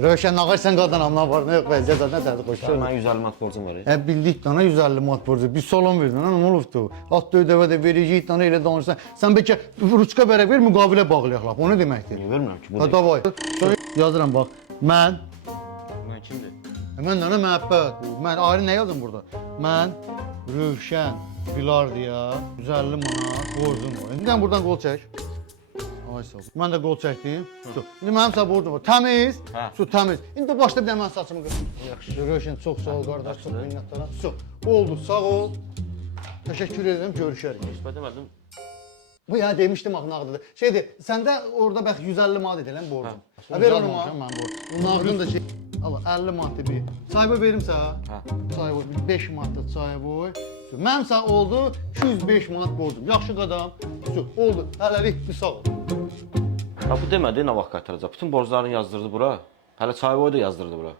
Rövşən nağarsan qazanamdan var, nə yox vəziyyət nə təzə qoşur. Mən 150 manat borcum var. Bildik dana 150 manat borcu. Bir salon verdin, nə olubdu? At ödəvə də verəcəyik dana elə danışsan. Sən bəlkə ruçka bərək ver, müqavilə bağlayaq lap. O nə deməkdir? Niyə vermirəm ki? Bu Ha, nə? davay. Sonra yazıram bax. Mən kimdir? Mən dana məhəbbət. Mən ayrı nə yazım burada? Mən Rövşən Bilardiya 150 manat borcum var. İndi buradan qol çək. Ay sağ ol. Mən də qol çəkdim. Su. İndi mənim sağ borcum var. Təmiz. Hə. Su təmiz. İndi başda bir də mən saçımı qırım. Yaxşı. Rövşən çox sağ ol qardaş, çox minnətdaram. Su. Oldu, sağ ol. Təşəkkür edirəm, görüşərik. İspat emədim. Bu ya demişdim axı nağdıdır. Şeydir, səndə orada bax 150 manat idi lan borcun. Hə. Ver onu mənə. Nağdın da şey. Allah 50 manat bir. Çayboy verim sənə. Hə. Çayboy 5 manat çayboy. Mənim sağ oldu 205 manat borcum. Yaxşı qadam. Oldu. Hələlik bir sağ ol. Ha bu demədi nə vaxt qaytaracaq? Bütün borclarını yazdırdı bura. Hələ çay boyu da yazdırdı bura.